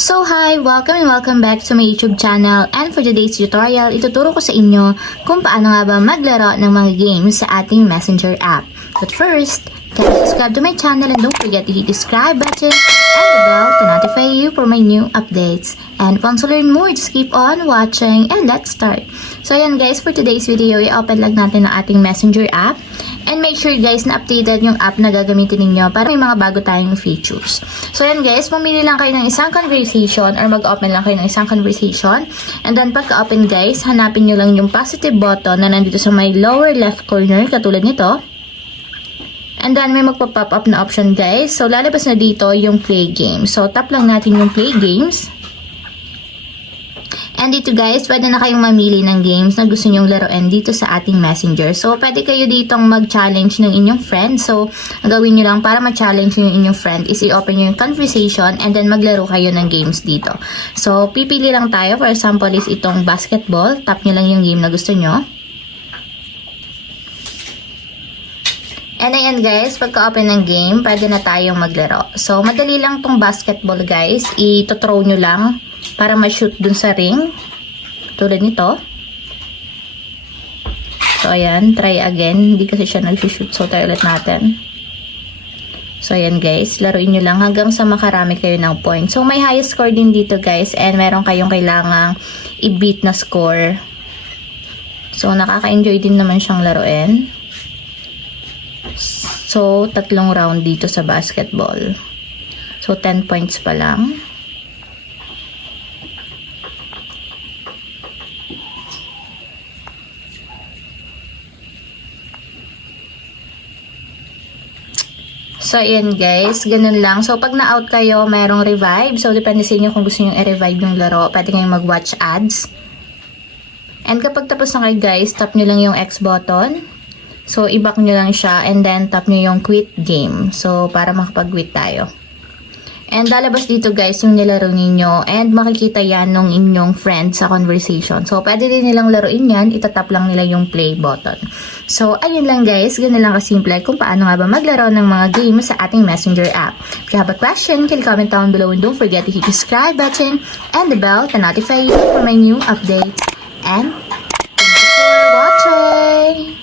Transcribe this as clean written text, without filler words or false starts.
So hi! Welcome and welcome back to my YouTube channel, and for today's tutorial, ituturo ko sa inyo kung paano nga ba maglaro ng mga games sa ating Messenger app. But first, kindly subscribe to my channel and don't forget to hit the subscribe button and the bell to notify you for my new updates. And if you want to learn more, just keep on watching and let's start. So ayan guys, for today's video, i-open lang natin ang ating Messenger app. And make sure guys na updated yung app na gagamitin ninyo para may mga bago tayong features. So yan guys, pumili lang kayo ng isang conversation or mag-open lang kayo ng isang conversation. And then pagka-open guys, hanapin nyo lang yung positive button na nandito sa may lower left corner katulad nito. And then may magpa-pop up na option guys. So lalabas na dito yung play game. So tap lang natin yung play games. And dito guys, pwede na kayong mamili ng games na gusto nyong laruin dito sa ating Messenger. So, pwede kayo ditong mag-challenge ng inyong friend. So, ang gawin nyo lang para ma-challenge yung inyong friend is i-open nyo yung conversation and then maglaro kayo ng games dito. So, pipili lang tayo. For example is itong basketball. Tap nyo lang yung game na gusto nyo. And ayan guys, pagka-open ng game, pwede na tayong maglaro. So, madali lang tong basketball guys. I-throw nyo lang para ma-shoot dun sa ring. Tulad nito. So, ayan. Try again. Hindi kasi siya nag-shoot. So, try ulit natin. So, ayan guys. Laruin nyo lang hanggang sa makarami kayo ng points. So, may highest score din dito guys. And meron kayong kailangang i-beat na score. So, nakaka-enjoy din naman siyang laruin. So, 3 round dito sa basketball. So, 10 points pa lang. So, ayan guys. Ganun lang. So, pag na-out kayo, mayroong revive. So, depende sa inyo kung gusto nyo i-revive yung laro. Pwede kayong mag-watch ads. And kapag tapos na kayo guys, tap nyo lang yung X button. So, i-back nyo lang siya and then tap nyo yung quit game. So, para makapag-quit tayo. And lalabas dito guys yung nilaro ninyo and makikita yan ng inyong friend sa conversation. So, pwede din nilang laruin yan. Itatap lang nila yung play button. So, ayun lang guys. Ganun lang kasimple kung paano nga ba maglaro ng mga games sa ating Messenger app. If you have a question, can you comment down below and don't forget to hit the subscribe button and the bell to notify you for my new updates. And thank you for watching!